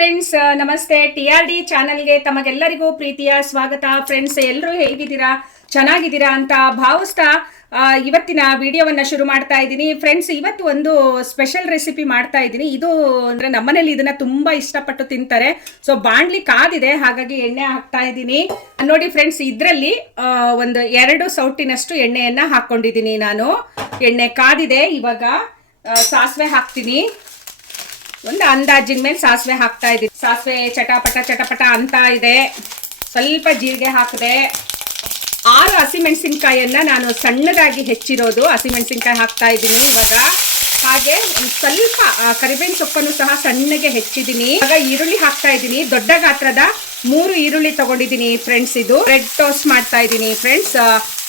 Friends, ನಮಸ್ತೆ. TRD ಚಾನಲ್ಗೆ ತಮಗೆಲ್ಲರಿಗೂ ಪ್ರೀತಿಯ ಸ್ವಾಗತ. ಫ್ರೆಂಡ್ಸ್, ಎಲ್ಲರೂ ಹೇಗಿದ್ದೀರಾ, ಚೆನ್ನಾಗಿದ್ದೀರಾ ಅಂತ ಭಾವಿಸ್ತಾ ಇವತ್ತಿನ ವಿಡಿಯೋವನ್ನು ಶುರು ಮಾಡ್ತಾ ಇದ್ದೀನಿ. ಫ್ರೆಂಡ್ಸ್, ಇವತ್ತು ಒಂದು ಸ್ಪೆಷಲ್ ರೆಸಿಪಿ ಮಾಡ್ತಾ ಇದ್ದೀನಿ. ಇದು ಅಂದರೆ ನಮ್ಮನೇಲಿ ಇದನ್ನು ತುಂಬ ಇಷ್ಟಪಟ್ಟು ತಿಂತಾರೆ. ಸೊ ಬಾಣಲಿ ಕಾದಿದೆ, ಹಾಗಾಗಿ ಎಣ್ಣೆ ಹಾಕ್ತಾ ಇದ್ದೀನಿ. ನೋಡಿ ಫ್ರೆಂಡ್ಸ್, ಇದರಲ್ಲಿ ಒಂದು 2 ಸೌಟಿನಷ್ಟು ಎಣ್ಣೆಯನ್ನು ಹಾಕ್ಕೊಂಡಿದ್ದೀನಿ ನಾನು. ಎಣ್ಣೆ ಕಾದಿದೆ. ಇವಾಗ ಸಾಸಿವೆ ಹಾಕ್ತೀನಿ. ಒಂದು ಅಂದಾಜಿನ ಮೇಲೆ ಸಾಸಿವೆ ಹಾಕ್ತಾ ಇದ್ದೀನಿ. ಸಾಸಿವೆ ಚಟಪಟ ಚಟಪಟ ಅಂತ ಇದೆ. ಸ್ವಲ್ಪ ಜೀರಿಗೆ ಹಾಕಿದೆ. 6 ಹಸಿಮೆಣಸಿನ್ಕಾಯಿಯನ್ನ ನಾನು ಸಣ್ಣದಾಗಿ ಹೆಚ್ಚಿರೋದು ಹಸಿಮೆಣಸಿನ್ಕಾಯಿ ಹಾಕ್ತಾ ಇದ್ದೀನಿ ಇವಾಗ. ಹಾಗೆ ಒಂದು ಸ್ವಲ್ಪ ಕರಿಬೇವಿನ ಸೊಪ್ಪನ್ನು ಸಹ ಸಣ್ಣಗೆ ಹೆಚ್ಚಿದ್ದೀನಿ. ಇವಾಗ ಈರುಳ್ಳಿ ಹಾಕ್ತಾ ಇದ್ದೀನಿ. ದೊಡ್ಡ ಗಾತ್ರದ 3 ಈರುಳ್ಳಿ ತಗೊಂಡಿದ್ದೀನಿ ಫ್ರೆಂಡ್ಸ್. ಇದು ಬ್ರೆಡ್ ಟೋಸ್ಟ್ ಮಾಡ್ತಾ ಇದ್ದೀನಿ ಫ್ರೆಂಡ್ಸ್.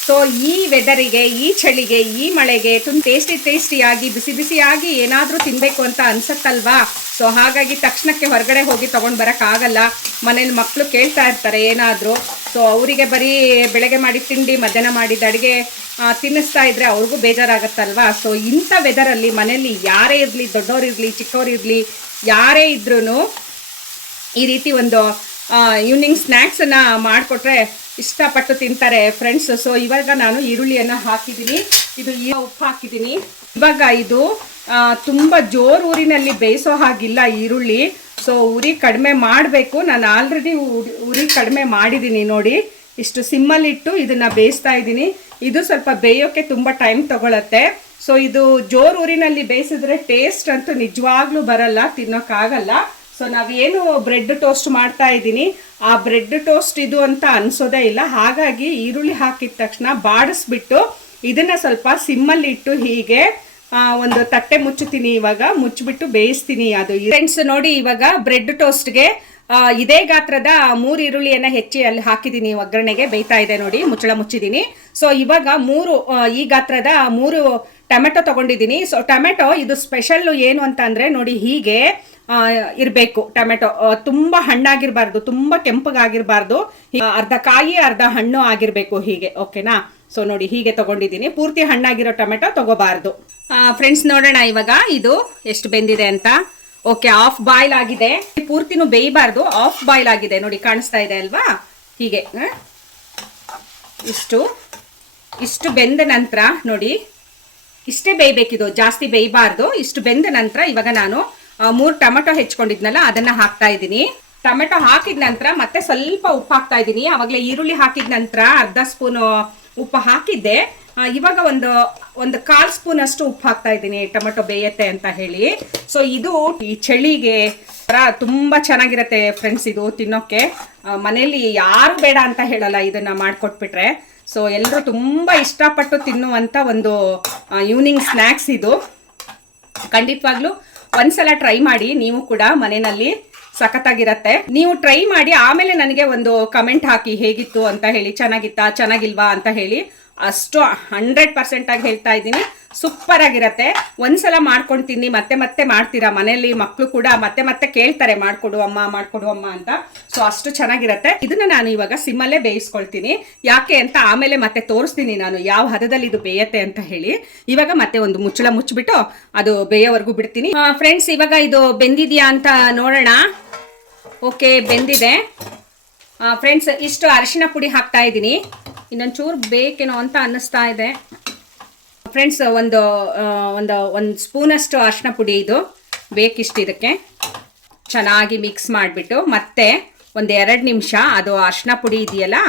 ಸೊ ಈ ವೆದರಿಗೆ, ಈ ಚಳಿಗೆ, ಈ ಮಳೆಗೆ ಟೇಸ್ಟಿಯಾಗಿ ಬಿಸಿ ಬಿಸಿಯಾಗಿ ಏನಾದರೂ ತಿನ್ನಬೇಕು ಅಂತ ಅನ್ಸತ್ತಲ್ವಾ. ಸೊ ಹಾಗಾಗಿ ತಕ್ಷಣಕ್ಕೆ ಹೊರಗಡೆ ಹೋಗಿ ತೊಗೊಂಡು ಬರೋಕ್ಕಾಗಲ್ಲ. ಮನೇಲಿ ಮಕ್ಕಳು ಕೇಳ್ತಾ ಇರ್ತಾರೆ ಏನಾದರೂ. ಸೊ ಅವರಿಗೆ ಬರೀ ಬೆಳಗ್ಗೆ ಮಾಡಿದ ತಿಂಡಿ, ಮಧ್ಯಾಹ್ನ ಮಾಡಿದ ಅಡುಗೆ ತಿನ್ನಿಸ್ತಾ ಇದ್ರೆ ಅವ್ರಿಗೂ ಬೇಜಾರಾಗತ್ತಲ್ವಾ. ಸೊ ಇಂಥ ವೆದರಲ್ಲಿ ಮನೇಲಿ ಯಾರೇ ಇರಲಿ, ದೊಡ್ಡವರಿರಲಿ, ಚಿಕ್ಕವರಿರಲಿ, ಯಾರೇ ಇದ್ರೂ ಈ ರೀತಿ ಒಂದು ಈವ್ನಿಂಗ್ ಸ್ನ್ಯಾಕ್ಸನ್ನು ಮಾಡಿಕೊಟ್ರೆ ಇಷ್ಟಪಟ್ಟು ತಿಂತಾರೆ ಫ್ರೆಂಡ್ಸ್. ಸೊ ಇವಾಗ ನಾನು ಈರುಳ್ಳಿಯನ್ನು ಹಾಕಿದ್ದೀನಿ. ಇದು ಉಪ್ಪು ಹಾಕಿದ್ದೀನಿ. ಇವಾಗ ಇದು ತುಂಬ ಜೋರು ಊರಿನಲ್ಲಿ ಬೇಯಿಸೋ ಹಾಗಿಲ್ಲ ಈರುಳ್ಳಿ. ಸೊ ಉರಿ ಕಡಿಮೆ ಮಾಡಬೇಕು. ನಾನು ಆಲ್ರೆಡಿ ಉರಿ ಕಡಿಮೆ ಮಾಡಿದ್ದೀನಿ ನೋಡಿ. ಇಷ್ಟು ಸಿಮ್ಮಲ್ಲಿಟ್ಟು ಇದನ್ನು ಬೇಯಿಸ್ತಾ ಇದ್ದೀನಿ. ಇದು ಸ್ವಲ್ಪ ಬೇಯೋಕ್ಕೆ ತುಂಬ ಟೈಮ್ ತಗೊಳತ್ತೆ. ಸೊ ಇದು ಜೋರು ಊರಿನಲ್ಲಿ ಬೇಯಿಸಿದ್ರೆ ಟೇಸ್ಟ್ ಅಂತೂ ನಿಜವಾಗ್ಲೂ ಬರಲ್ಲ, ತಿನ್ನೋಕ್ಕಾಗಲ್ಲ. ಸೊ ನಾವೇನು ಬ್ರೆಡ್ ಟೋಸ್ಟ್ ಮಾಡ್ತಾ ಇದ್ದೀನಿ, ಆ ಬ್ರೆಡ್ ಟೋಸ್ಟ್ ಇದು ಅಂತ ಅನ್ಸೋದೇ ಇಲ್ಲ. ಹಾಗಾಗಿ ಈರುಳ್ಳಿ ಹಾಕಿದ ತಕ್ಷಣ ಬಾಡಿಸ್ಬಿಟ್ಟು ಇದನ್ನು ಸ್ವಲ್ಪ ಸಿಮ್ಮಲ್ಲಿ ಇಟ್ಟು ಹೀಗೆ ಒಂದು ತಟ್ಟೆ ಮುಚ್ಚುತ್ತೀನಿ. ಇವಾಗ ಮುಚ್ಚಿಬಿಟ್ಟು ಬೇಯಿಸ್ತೀನಿ. ಅದು ಫ್ರೆಂಡ್ಸ್ ನೋಡಿ, ಇವಾಗ ಬ್ರೆಡ್ ಟೋಸ್ಟ್ಗೆ ಇದೇ ಗಾತ್ರದ 3 ಈರುಳ್ಳಿಯನ್ನು ಹೆಚ್ಚಿ ಅಲ್ಲಿ ಹಾಕಿದ್ದೀನಿ. ಒಗ್ಗರಣೆಗೆ ಬೇಯ್ತಾ ಇದೆ ನೋಡಿ. ಮುಚ್ಚಳ ಮುಚ್ಚಿದ್ದೀನಿ. ಸೊ ಇವಾಗ ಈ ಗಾತ್ರದ 3 ಟೊಮೆಟೊ ತಗೊಂಡಿದ್ದೀನಿ. ಸೊ ಟೊಮೆಟೊ ಇದು ಸ್ಪೆಷಲ್ಲು ಏನು ಅಂತ ಅಂದರೆ ನೋಡಿ, ಹೀಗೆ ಇರಬೇಕು ಟೊಮೆಟೊ. ತುಂಬ ಹಣ್ಣಾಗಿರಬಾರ್ದು, ತುಂಬ ಕೆಂಪಗಾಗಿರಬಾರ್ದು. ಅರ್ಧ ಕಾಯಿ ಅರ್ಧ ಹಣ್ಣು ಆಗಿರಬೇಕು ಹೀಗೆ. ಓಕೆನಾ? ಸೊ ನೋಡಿ, ಹೀಗೆ ತಗೊಂಡಿದ್ದೀನಿ. ಪೂರ್ತಿ ಹಣ್ಣಾಗಿರೋ ಟೊಮೆಟೊ ತಗೋಬಾರ್ದು. ಫ್ರೆಂಡ್ಸ್, ನೋಡೋಣ ಇವಾಗ ಇದು ಎಷ್ಟು ಬೆಂದಿದೆ ಅಂತ. ಓಕೆ, ಆಫ್ ಬಾಯ್ಲ್ ಆಗಿದೆ. ಪೂರ್ತಿನೂ ಬೇಯಬಾರ್ದು, ಆಫ್ ಬಾಯ್ಲ್ ಆಗಿದೆ ನೋಡಿ. ಕಾಣಿಸ್ತಾ ಇದೆ ಅಲ್ವಾ? ಹೀಗೆ ಇಷ್ಟು ಬೆಂದ ನಂತರ ನೋಡಿ, ಇಷ್ಟೇ ಬೇಯಬೇಕಿದು, ಜಾಸ್ತಿ ಬೇಯಬಾರ್ದು. ಇಷ್ಟು ಬೆಂದ ನಂತರ ಇವಾಗ ನಾನು 3 ಟೊಮೆಟೊ ಹೆಚ್ಕೊಂಡಿದ್ನಲ್ಲ ಅದನ್ನ ಹಾಕ್ತಾ ಇದ್ದೀನಿ. ಟೊಮೆಟೊ ಹಾಕಿದ ನಂತರ ಮತ್ತೆ ಸ್ವಲ್ಪ ಉಪ್ಪು ಹಾಕ್ತಾ ಇದ್ದೀನಿ. ಆವಾಗಲೇ ಈರುಳ್ಳಿ ಹಾಕಿದ ನಂತರ ಅರ್ಧ ಸ್ಪೂನ್ ಉಪ್ಪು ಹಾಕಿದ್ದೆ. ಇವಾಗ ಒಂದು 1/4 ಸ್ಪೂನ್ ಅಷ್ಟು ಉಪ್ಪು ಹಾಕ್ತಾ ಇದ್ದೀನಿ, ಟೊಮೆಟೊ ಬೇಯತ್ತೆ ಅಂತ ಹೇಳಿ. ಸೊ ಇದು ಈ ಚಳಿಗೆ ತುಂಬ ಚೆನ್ನಾಗಿರತ್ತೆ ಫ್ರೆಂಡ್ಸ್. ಇದು ತಿನ್ನೋಕ್ಕೆ ಮನೇಲಿ ಯಾರು ಬೇಡ ಅಂತ ಹೇಳಲ್ಲ ಇದನ್ನ ಮಾಡಿಕೊಟ್ಬಿಟ್ರೆ. ಸೊ ಎಲ್ಲರೂ ತುಂಬ ಇಷ್ಟಪಟ್ಟು ತಿನ್ನುವಂಥ ಒಂದು ಈವ್ನಿಂಗ್ ಸ್ನ್ಯಾಕ್ಸ್ ಇದು. ಖಂಡಿತವಾಗ್ಲೂ ಒಂದ್ಸಲ ಟ್ರೈ ಮಾಡಿ ನೀವು ಕೂಡ ಮನೆಯಲ್ಲಿ. ಸಖತ್ತಾಗಿರತ್ತೆ. ನೀವು ಟ್ರೈ ಮಾಡಿ ಆಮೇಲೆ ನನಗೆ ಒಂದು ಕಮೆಂಟ್ ಹಾಕಿ ಹೇಗಿತ್ತು ಅಂತ ಹೇಳಿ. ಚೆನ್ನಾಗಿತ್ತಾ, ಚೆನ್ನಾಗಿಲ್ವಾ ಅಂತ ಹೇಳಿ. ಅಷ್ಟು 100% ಆಗಿ ಹೇಳ್ತಾ ಇದ್ದೀನಿ, ಸೂಪರ್ ಆಗಿರತ್ತೆ. ಒಂದ್ಸಲ ಮಾಡ್ಕೊಂಡು ತಿನ್ನಿ, ಮತ್ತೆ ಮತ್ತೆ ಮಾಡ್ತೀರಾ ಮನೆಯಲ್ಲಿ. ಮಕ್ಕಳು ಕೂಡ ಮತ್ತೆ ಮತ್ತೆ ಕೇಳ್ತಾರೆ, ಮಾಡ್ಕೊಡು ಅಮ್ಮ ಅಂತ. ಸೊ ಅಷ್ಟು ಚೆನ್ನಾಗಿರತ್ತೆ. ಇದನ್ನ ನಾನು ಇವಾಗ ಸಿಮ್ಮಲ್ಲೇ ಬೇಯಿಸ್ಕೊಳ್ತೀನಿ. ಯಾಕೆ ಅಂತ ಆಮೇಲೆ ಮತ್ತೆ ತೋರಿಸ್ತೀನಿ ನಾನು ಯಾವ ಹದದಲ್ಲಿ ಇದು ಬೇಯತ್ತೆ ಅಂತ ಹೇಳಿ. ಇವಾಗ ಮತ್ತೆ ಒಂದು ಮುಚ್ಚಳ ಮುಚ್ಚಿಬಿಟ್ಟು ಅದು ಬೇಯೋವರೆಗೂ ಬಿಡ್ತೀನಿ. ಫ್ರೆಂಡ್ಸ್, ಇವಾಗ ಇದು ಬೆಂದಿದೆಯಾ ಅಂತ ನೋಡೋಣ. ಓಕೆ, ಬೆಂದಿದೆ ಫ್ರೆಂಡ್ಸ್. ಇಷ್ಟು ಅರಿಶಿನ ಪುಡಿ ಹಾಕ್ತಾ ಇದ್ದೀನಿ. ಇನ್ನೊಂಚೂರು ಬೇಕೇನೋ ಅಂತ ಅನ್ನಿಸ್ತಾ ಇದೆ ಫ್ರೆಂಡ್ಸ್. ಒಂದು ಸ್ಪೂನಷ್ಟು ಅರಿಶಿನ ಪುಡಿ ಇದು ಬೇಕಿಷ್ಟು. ಇದಕ್ಕೆ ಚೆನ್ನಾಗಿ ಮಿಕ್ಸ್ ಮಾಡಿಬಿಟ್ಟು ಮತ್ತೆ 1-2 ನಿಮಿಷ ಅದು ಅರಿಶಿನ ಪುಡಿ ಇದೆಯಲ್ಲ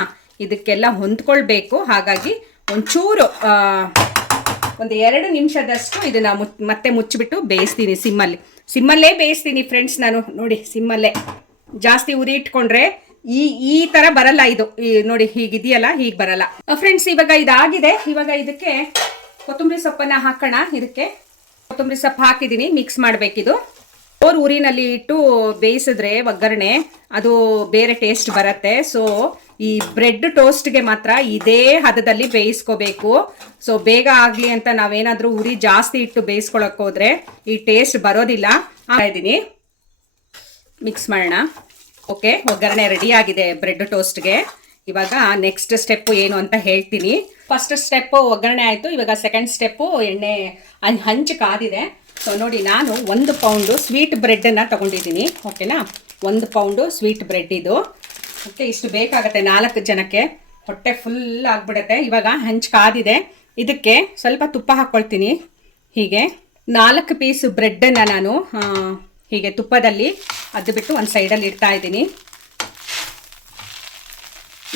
ಇದಕ್ಕೆಲ್ಲ ಹೊಂದ್ಕೊಳ್ಬೇಕು. ಹಾಗಾಗಿ ಒಂಚೂರು 1-2 ನಿಮಿಷದಷ್ಟು ಇದನ್ನು ಮತ್ತೆ ಮುಚ್ಚಿಬಿಟ್ಟು ಬೇಯಿಸ್ತೀನಿ. ಸಿಮ್ಮಲ್ಲೇ ಬೇಯಿಸ್ತೀನಿ ಫ್ರೆಂಡ್ಸ್ ನಾನು. ನೋಡಿ, ಸಿಮ್ಮಲ್ಲೇ. ಜಾಸ್ತಿ ಉರಿ ಇಟ್ಕೊಂಡ್ರೆ ಈ ತರ ಬರಲ್ಲ ಇದು. ನೋಡಿ, ಹೀಗಿದೆಯಲ್ಲ, ಹೀಗೆ ಬರಲ್ಲ ಫ್ರೆಂಡ್ಸ್. ಇವಾಗ ಇದಾಗಿದೆ. ಇವಾಗ ಇದಕ್ಕೆ ಕೊತ್ತಂಬರಿ ಸೊಪ್ಪನ್ನ ಹಾಕೋಣ. ಇದಕ್ಕೆ ಕೊತ್ತಂಬರಿ ಸೊಪ್ಪು ಹಾಕಿದ್ದೀನಿ. ಮಿಕ್ಸ್ ಮಾಡಬೇಕಿದು. ಊರಿನಲ್ಲಿ ಇಟ್ಟು ಬೇಯಿಸಿದ್ರೆ ಒಗ್ಗರಣೆ ಅದು ಬೇರೆ ಟೇಸ್ಟ್ ಬರುತ್ತೆ. ಸೊ ಈ ಬ್ರೆಡ್ ಟೋಸ್ಟ್ಗೆ ಮಾತ್ರ ಇದೇ ಹದದಲ್ಲಿ ಬೇಯಿಸ್ಕೋಬೇಕು. ಸೊ ಬೇಗ ಆಗಲಿ ಅಂತ ನಾವೇನಾದರೂ ಉರಿ ಜಾಸ್ತಿ ಇಟ್ಟು ಬೇಯಿಸ್ಕೊಳಕ್ಕೆ ಹೋದ್ರೆ ಈ ಟೇಸ್ಟ್ ಬರೋದಿಲ್ಲ. ಇದ್ದೀನಿ, ಮಿಕ್ಸ್ ಮಾಡೋಣ. ಓಕೆ, ಒಗ್ಗರಣೆ ರೆಡಿ ಆಗಿದೆ ಬ್ರೆಡ್ ಟೋಸ್ಟ್ಗೆ. ಇವಾಗ ನೆಕ್ಸ್ಟ್ ಸ್ಟೆಪ್ ಏನು ಅಂತ ಹೇಳ್ತೀನಿ. ಫಸ್ಟ್ ಸ್ಟೆಪ್ ಒಗ್ಗರಣೆ ಆಯಿತು. ಇವಾಗ ಸೆಕೆಂಡ್ ಸ್ಟೆಪ್ಪು ಎಣ್ಣೆ ಹಂಚು ಕಾದಿದೆ. ಸೊ ನೋಡಿ, ನಾನು 1 ಪೌಂಡು ಸ್ವೀಟ್ ಬ್ರೆಡ್ಡನ್ನು ತಗೊಂಡಿದ್ದೀನಿ. ಓಕೆನಾ? 1 ಪೌಂಡು ಸ್ವೀಟ್ ಬ್ರೆಡ್ ಇದು. ಓಕೆ, ಇಷ್ಟು ಬೇಕಾಗುತ್ತೆ 4 ಜನಕ್ಕೆ. ಹೊಟ್ಟೆ ಫುಲ್ ಆಗಿಬಿಡುತ್ತೆ. ಇವಾಗ ಹಂಚು ಕಾದಿದೆ, ಇದಕ್ಕೆ ಸ್ವಲ್ಪ ತುಪ್ಪ ಹಾಕ್ಕೊಳ್ತೀನಿ. ಹೀಗೆ 4 ಪೀಸ್ ಬ್ರೆಡ್ಡನ್ನು ನಾನು ಹೀಗೆ ತುಪ್ಪದಲ್ಲಿ ಅದ್ದು ಬಿಟ್ಟು ಒಂದು ಸೈಡಲ್ಲಿ ಇಡ್ತಾ ಇದ್ದೀನಿ.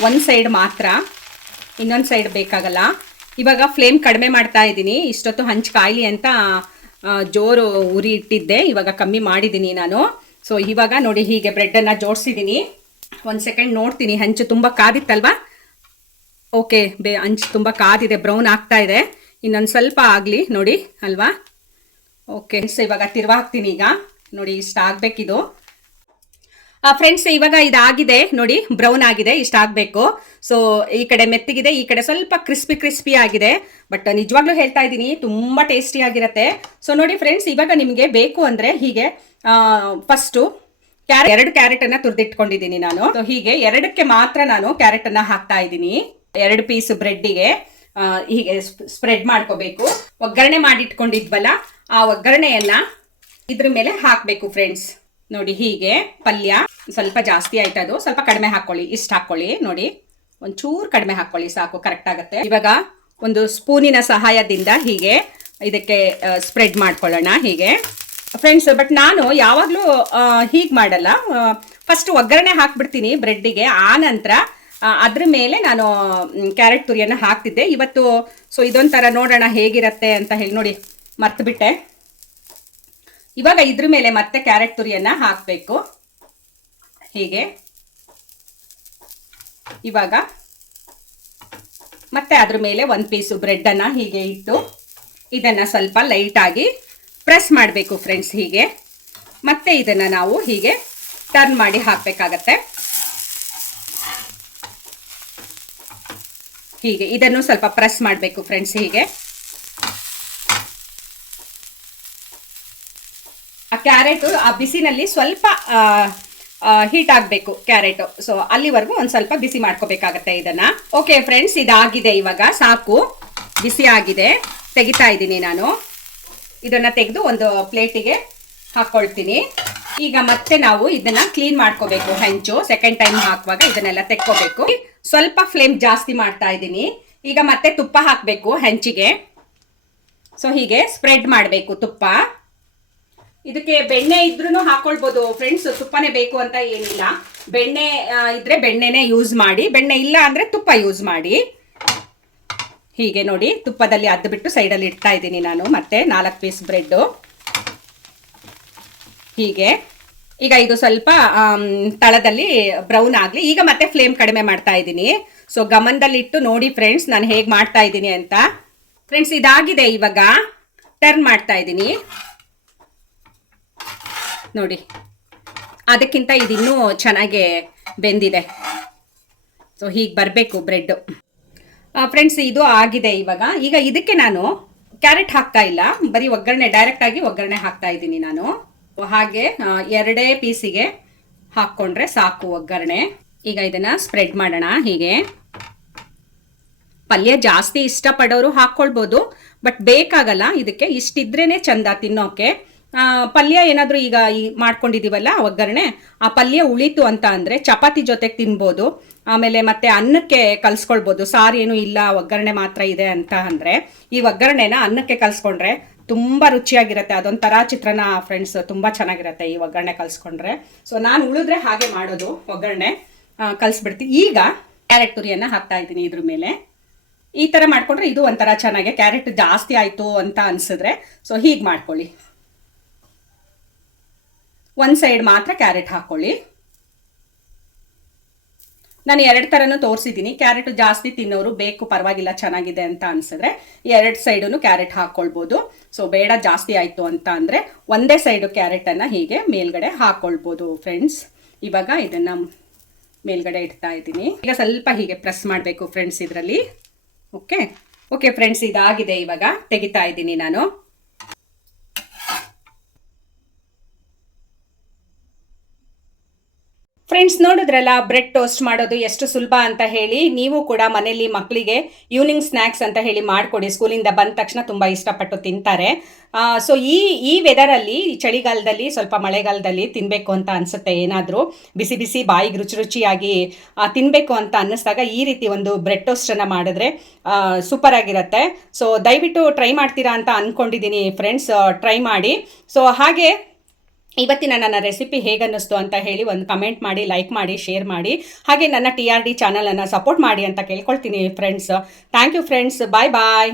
ಒಂದು ಸೈಡ್ ಮಾತ್ರ, ಇನ್ನೊಂದು ಸೈಡ್ ಬೇಕಾಗಲ್ಲ. ಇವಾಗ ಫ್ಲೇಮ್ ಕಡಿಮೆ ಮಾಡ್ತಾ ಇದ್ದೀನಿ. ಇಷ್ಟೊತ್ತು ಹಂಚು ಕಾಯಿಲಿ ಅಂತ ಜೋರು ಉರಿ ಇಟ್ಟಿದ್ದೆ, ಇವಾಗ ಕಮ್ಮಿ ಮಾಡಿದ್ದೀನಿ ನಾನು. ಸೊ ಇವಾಗ ನೋಡಿ ಹೀಗೆ ಬ್ರೆಡ್ಡನ್ನು ಜೋಡಿಸಿದ್ದೀನಿ. 1 ಸೆಕೆಂಡ್ ನೋಡ್ತೀನಿ, ಹಂಚು ತುಂಬ ಕಾದಿತ್ತಲ್ವಾ. ಓಕೆ, ಹಂಚು ತುಂಬ ಕಾದಿದೆ, ಬ್ರೌನ್ ಆಗ್ತಾ ಇದೆ. ಇನ್ನೊಂದು ಸ್ವಲ್ಪ ಆಗಲಿ ನೋಡಿ ಅಲ್ವಾ. ಓಕೆ, ಸೊ ಇವಾಗ ತಿರ್ವಾ ಹಾಕ್ತೀನಿ. ಈಗ ನೋಡಿ ಇಷ್ಟ ಆಗಬೇಕಿದು ಫ್ರೆಂಡ್ಸ್. ಇವಾಗ ಇದಾಗಿದೆ ನೋಡಿ, ಬ್ರೌನ್ ಆಗಿದೆ, ಇಷ್ಟ ಆಗಬೇಕು. ಸೊ ಈ ಕಡೆ ಮೆತ್ತಗಿದೆ, ಈ ಕಡೆ ಸ್ವಲ್ಪ ಕ್ರಿಸ್ಪಿ ಆಗಿದೆ. ಬಟ್ ನಿಜವಾಗ್ಲೂ ಹೇಳ್ತಾ ಇದ್ದೀನಿ, ತುಂಬ ಟೇಸ್ಟಿಯಾಗಿರುತ್ತೆ. ಸೊ ನೋಡಿ ಫ್ರೆಂಡ್ಸ್, ಇವಾಗ ನಿಮಗೆ ಬೇಕು ಅಂದರೆ ಹೀಗೆ ಫಸ್ಟು 2 ಕ್ಯಾರೆಟನ್ನು ತುರಿದಿಟ್ಕೊಂಡಿದ್ದೀನಿ ನಾನು. ಸೊ ಹೀಗೆ 2ಕ್ಕೆ ಮಾತ್ರ ನಾನು ಕ್ಯಾರೆಟನ್ನು ಹಾಕ್ತಾ ಇದ್ದೀನಿ. 2 ಪೀಸ್ ಬ್ರೆಡ್ಡಿಗೆ ಹೀಗೆ ಸ್ಪ್ರೆಡ್ ಮಾಡ್ಕೋಬೇಕು. ಒಗ್ಗರಣೆ ಮಾಡಿಟ್ಕೊಂಡಿದ್ವಲ್ಲ, ಆ ಒಗ್ಗರಣೆಯನ್ನು ಇದ್ರ ಮೇಲೆ ಹಾಕಬೇಕು ಫ್ರೆಂಡ್ಸ್. ನೋಡಿ ಹೀಗೆ ಪಲ್ಯ ಸ್ವಲ್ಪ ಜಾಸ್ತಿ ಆಯ್ತು, ಅದು ಸ್ವಲ್ಪ ಕಡಿಮೆ ಹಾಕೊಳ್ಳಿ. ಇಷ್ಟು ಹಾಕೊಳ್ಳಿ ನೋಡಿ, ಒಂಚೂರು ಕಡಿಮೆ ಹಾಕೊಳ್ಳಿ ಸಾಕು, ಕರೆಕ್ಟ್ ಆಗುತ್ತೆ. ಇವಾಗ ಒಂದು ಸ್ಪೂನಿನ ಸಹಾಯದಿಂದ ಹೀಗೆ ಇದಕ್ಕೆ ಸ್ಪ್ರೆಡ್ ಮಾಡ್ಕೊಳ್ಳೋಣ ಹೀಗೆ ಫ್ರೆಂಡ್ಸ್. ಬಟ್ ನಾನು ಯಾವಾಗಲೂ ಹೀಗೆ ಮಾಡಲ್ಲ. ಫಸ್ಟ್ ಒಗ್ಗರಣೆ ಹಾಕ್ಬಿಡ್ತೀನಿ ಬ್ರೆಡ್ಡಿಗೆ, ಆ ನಂತರ ಅದ್ರ ಮೇಲೆ ನಾನು ಕ್ಯಾರೆಟ್ ತುರಿಯನ್ನು ಹಾಕ್ತಿದ್ದೆ ಇವತ್ತು. ಸೊ ಇದೊಂಥರ ನೋಡೋಣ ಹೇಗಿರುತ್ತೆ ಅಂತ ಹೇಳಿ ನೋಡಿ ಮರ್ತುಬಿಟ್ಟೆ. ಇವಾಗ ಇದ್ರ ಮೇಲೆ ಮತ್ತೆ ಕ್ಯಾರೆಟ್ ತುರಿಯನ್ನು ಹಾಕಬೇಕು ಹೀಗೆ. ಇವಾಗ ಮತ್ತೆ ಅದ್ರ ಮೇಲೆ 1 ಪೀಸು ಬ್ರೆಡ್ಡನ್ನು ಹೀಗೆ ಇಟ್ಟು ಇದನ್ನು ಸ್ವಲ್ಪ ಲೈಟಾಗಿ ಪ್ರೆಸ್ ಮಾಡಬೇಕು ಫ್ರೆಂಡ್ಸ್ ಹೀಗೆ. ಮತ್ತೆ ಇದನ್ನು ನಾವು ಹೀಗೆ ಟರ್ನ್ ಮಾಡಿ ಹಾಕಬೇಕಾಗತ್ತೆ ಹೀಗೆ. ಇದನ್ನು ಸ್ವಲ್ಪ ಪ್ರೆಸ್ ಮಾಡಬೇಕು ಫ್ರೆಂಡ್ಸ್ ಹೀಗೆ. ಆ ಕ್ಯಾರೆಟು ಆ ಬಿಸಿನಲ್ಲಿ ಸ್ವಲ್ಪ ಹೀಟ್ ಆಗಬೇಕು ಕ್ಯಾರೆಟು. ಸೊ ಅಲ್ಲಿವರೆಗೂ ಒಂದು ಸ್ವಲ್ಪ ಬಿಸಿ ಮಾಡ್ಕೋಬೇಕಾಗತ್ತೆ ಇದನ್ನ. ಓಕೆ ಫ್ರೆಂಡ್ಸ್, ಇದಾಗಿದೆ, ಇವಾಗ ಸಾಕು, ಬಿಸಿ ಆಗಿದೆ. ತೆಗಿತಾ ಇದ್ದೀನಿ ನಾನು. ಇದನ್ನ ತೆಗೆದು ಒಂದು ಪ್ಲೇಟಿಗೆ ಹಾಕ್ಕೊಳ್ತೀನಿ. ಈಗ ಮತ್ತೆ ನಾವು ಇದನ್ನ ಕ್ಲೀನ್ ಮಾಡ್ಕೋಬೇಕು. ಹೆಂಚು ಸೆಕೆಂಡ್ ಟೈಮ್ ಹಾಕುವಾಗ ಇದನ್ನೆಲ್ಲ ತೆಕ್ಕೋಬೇಕು. ಸ್ವಲ್ಪ ಫ್ಲೇಮ್ ಜಾಸ್ತಿ ಮಾಡ್ತಾ ಇದ್ದೀನಿ. ಈಗ ಮತ್ತೆ ತುಪ್ಪ ಹಾಕಬೇಕು ಹೆಂಚಿಗೆ. ಸೊ ಹೀಗೆ ಸ್ಪ್ರೆಡ್ ಮಾಡಬೇಕು ತುಪ್ಪ. ಇದಕ್ಕೆ ಬೆಣ್ಣೆ ಇದ್ರೂ ಹಾಕೊಳ್ಬೋದು ಫ್ರೆಂಡ್ಸ್, ತುಪ್ಪನೇ ಬೇಕು ಅಂತ ಏನಿಲ್ಲ. ಬೆಣ್ಣೆ ಇದ್ರೆ ಬೆಣ್ಣೆನೇ ಯೂಸ್ ಮಾಡಿ, ಬೆಣ್ಣೆ ಇಲ್ಲ ಅಂದ್ರೆ ತುಪ್ಪ ಯೂಸ್ ಮಾಡಿ. ಹೀಗೆ ನೋಡಿ ತುಪ್ಪದಲ್ಲಿ ಅದ್ದು ಬಿಟ್ಟು ಸೈಡಲ್ಲಿ ಇಡ್ತಾ ಇದ್ದೀನಿ ನಾನು. ಮತ್ತೆ 4 ಪೀಸ್ ಬ್ರೆಡ್ಡು ಹೀಗೆ. ಈಗ ಇದು ಸ್ವಲ್ಪ ತಳದಲ್ಲಿ ಬ್ರೌನ್ ಆಗಲಿ. ಈಗ ಮತ್ತೆ ಫ್ಲೇಮ್ ಕಡಿಮೆ ಮಾಡ್ತಾ ಇದ್ದೀನಿ. ಸೊ ಗಮನದಲ್ಲಿಟ್ಟು ನೋಡಿ ಫ್ರೆಂಡ್ಸ್ ನಾನು ಹೇಗೆ ಮಾಡ್ತಾ ಇದ್ದೀನಿ ಅಂತ. ಫ್ರೆಂಡ್ಸ್ ಇದಾಗಿದೆ, ಇವಾಗ ಟರ್ನ್ ಮಾಡ್ತಾ ಇದ್ದೀನಿ ನೋಡಿ. ಅದಕ್ಕಿಂತ ಇದಿನ್ನೂ ಚೆನ್ನಾಗಿ ಬೆಂದಿದೆ. ಸೊ ಹೀಗೆ ಬರಬೇಕು ಬ್ರೆಡ್ ಫ್ರೆಂಡ್ಸ್. ಇದು ಆಗಿದೆ ಇವಾಗ. ಈಗ ಇದಕ್ಕೆ ನಾನು ಕ್ಯಾರೆಟ್ ಹಾಕ್ತಾ ಇಲ್ಲ, ಬರೀ ಒಗ್ಗರಣೆ, ಡೈರೆಕ್ಟಾಗಿ ಒಗ್ಗರಣೆ ಹಾಕ್ತಾ ಇದ್ದೀನಿ ನಾನು. ಹಾಗೆ 2 ಪೀಸಿಗೆ ಹಾಕ್ಕೊಂಡ್ರೆ ಸಾಕು ಒಗ್ಗರಣೆ. ಈಗ ಇದನ್ನು ಸ್ಪ್ರೆಡ್ ಮಾಡೋಣ ಹೀಗೆ. ಪಲ್ಯ ಜಾಸ್ತಿ ಇಷ್ಟಪಡೋರು ಹಾಕ್ಕೊಳ್ಬೋದು, ಬಟ್ ಬೇಕಾಗಲ್ಲ ಇದಕ್ಕೆ. ಇಷ್ಟಿದ್ರೇ ಚಂದ ತಿನ್ನೋಕೆ. ಪಲ್ಯ ಏನಾದರೂ ಈಗ ಮಾಡ್ಕೊಂಡಿದ್ದೀವಲ್ಲ ಒಗ್ಗರಣೆ, ಆ ಪಲ್ಯ ಉಳಿತು ಅಂತ ಅಂದರೆ ಚಪಾತಿ ಜೊತೆಗೆ ತಿನ್ಬೋದು. ಆಮೇಲೆ ಮತ್ತೆ ಅನ್ನಕ್ಕೆ ಕಲಿಸ್ಕೊಳ್ಬೋದು. ಸಾರು ಏನೂ ಇಲ್ಲ, ಒಗ್ಗರಣೆ ಮಾತ್ರ ಇದೆ ಅಂತ ಅಂದರೆ ಈ ಒಗ್ಗರಣೆನ ಅನ್ನಕ್ಕೆ ಕಲಿಸ್ಕೊಂಡ್ರೆ ತುಂಬ ರುಚಿಯಾಗಿರುತ್ತೆ. ಅದೊಂಥರ ಚಿತ್ರಾನ್ನ ಫ್ರೆಂಡ್ಸ್, ತುಂಬ ಚೆನ್ನಾಗಿರುತ್ತೆ ಈ ಒಗ್ಗರಣೆ ಕಲಿಸ್ಕೊಂಡ್ರೆ. ಸೊ ನಾನು ಉಳಿದ್ರೆ ಹಾಗೆ ಮಾಡೋದು, ಒಗ್ಗರಣೆ ಕಲಿಸ್ಬಿಡ್ತೀನಿ. ಈಗ ಕ್ಯಾರೆಟ್ ತುರಿಯನ್ನು ಹಾಕ್ತಾ ಇದ್ದೀನಿ ಇದ್ರ ಮೇಲೆ. ಈ ಥರ ಮಾಡ್ಕೊಂಡ್ರೆ ಇದು ಒಂಥರ ಚೆನ್ನಾಗಿ, ಕ್ಯಾರೆಟ್ ಜಾಸ್ತಿ ಆಯಿತು ಅಂತ ಅನಿಸಿದ್ರೆ ಸೊ ಹೀಗೆ ಮಾಡ್ಕೊಳ್ಳಿ. 1 ಸೈಡ್ ಮಾತ್ರ ಕ್ಯಾರೆಟ್ ಹಾಕ್ಕೊಳ್ಳಿ. ನಾನು 2 ಥರನೂ ತೋರಿಸಿದ್ದೀನಿ. ಕ್ಯಾರೆಟ್ ಜಾಸ್ತಿ ತಿನ್ನೋರು ಬೇಕು, ಪರವಾಗಿಲ್ಲ ಚೆನ್ನಾಗಿದೆ ಅಂತ ಅನಿಸಿದ್ರೆ 2 ಸೈಡೂ ಕ್ಯಾರೆಟ್ ಹಾಕ್ಕೊಳ್ಬೋದು. ಸೊ ಬೇಡ ಜಾಸ್ತಿ ಆಯಿತು ಅಂತ ಅಂದರೆ ಒಂದೇ ಸೈಡು ಕ್ಯಾರೆಟನ್ನು ಹೀಗೆ ಮೇಲ್ಗಡೆ ಹಾಕ್ಕೊಳ್ಬೋದು ಫ್ರೆಂಡ್ಸ್. ಇವಾಗ ಇದನ್ನು ಮೇಲ್ಗಡೆ ಇಡ್ತಾ ಇದ್ದೀನಿ. ಈಗ ಸ್ವಲ್ಪ ಹೀಗೆ ಪ್ರೆಸ್ ಮಾಡಬೇಕು ಫ್ರೆಂಡ್ಸ್ ಇದರಲ್ಲಿ. ಓಕೆ ಫ್ರೆಂಡ್ಸ್, ಇದಾಗಿದೆ. ಇವಾಗ ತೆಗಿತಾ ಇದ್ದೀನಿ ನಾನು. ಫ್ರೆಂಡ್ಸ್ ನೋಡಿದ್ರಲ್ಲ ಬ್ರೆಡ್ ಟೋಸ್ಟ್ ಮಾಡೋದು ಎಷ್ಟು ಸುಲಭ ಅಂತ ಹೇಳಿ. ನೀವು ಕೂಡ ಮನೆಯಲ್ಲಿ ಮಕ್ಕಳಿಗೆ ಈವ್ನಿಂಗ್ ಸ್ನ್ಯಾಕ್ಸ್ ಅಂತ ಹೇಳಿ ಮಾಡಿಕೊಡಿ. ಸ್ಕೂಲಿಂದ ಬಂದ ತಕ್ಷಣ ತುಂಬ ಇಷ್ಟಪಟ್ಟು ತಿಂತಾರೆ. ಸೊ ಈ ವೆದರಲ್ಲಿ, ಚಳಿಗಾಲದಲ್ಲಿ, ಸ್ವಲ್ಪ ಮಳೆಗಾಲದಲ್ಲಿ ತಿನ್ನಬೇಕು ಅಂತ ಅನಿಸುತ್ತೆ. ಏನಾದರೂ ಬಿಸಿ ಬಿಸಿ ಬಾಯಿಗೆ ರುಚಿ ರುಚಿಯಾಗಿ ತಿನ್ನಬೇಕು ಅಂತ ಅನ್ನಿಸ್ದಾಗ ಈ ರೀತಿ ಒಂದು ಬ್ರೆಡ್ ಟೋಸ್ಟನ್ನು ಮಾಡಿದ್ರೆ ಸೂಪರ್ ಆಗಿರುತ್ತೆ. ಸೊ ದಯವಿಟ್ಟು ಟ್ರೈ ಮಾಡ್ತೀರಾ ಅಂತ ಅಂದ್ಕೊಂಡಿದ್ದೀನಿ ಫ್ರೆಂಡ್ಸ್. ಟ್ರೈ ಮಾಡಿ. ಸೊ ಹಾಗೆ ಇವತ್ತಿನ ನನ್ನ ರೆಸಿಪಿ ಹೇಗನ್ನಿಸ್ತು ಅಂತ ಹೇಳಿ ಒಂದು ಕಮೆಂಟ್ ಮಾಡಿ, ಲೈಕ್ ಮಾಡಿ, ಶೇರ್ ಮಾಡಿ. ಹಾಗೆ ನನ್ನ TRD ಚಾನಲನ್ನು ಸಪೋರ್ಟ್ ಮಾಡಿ ಅಂತ ಕೇಳ್ಕೊಳ್ತೀನಿ friends. Thank you friends. Bye bye.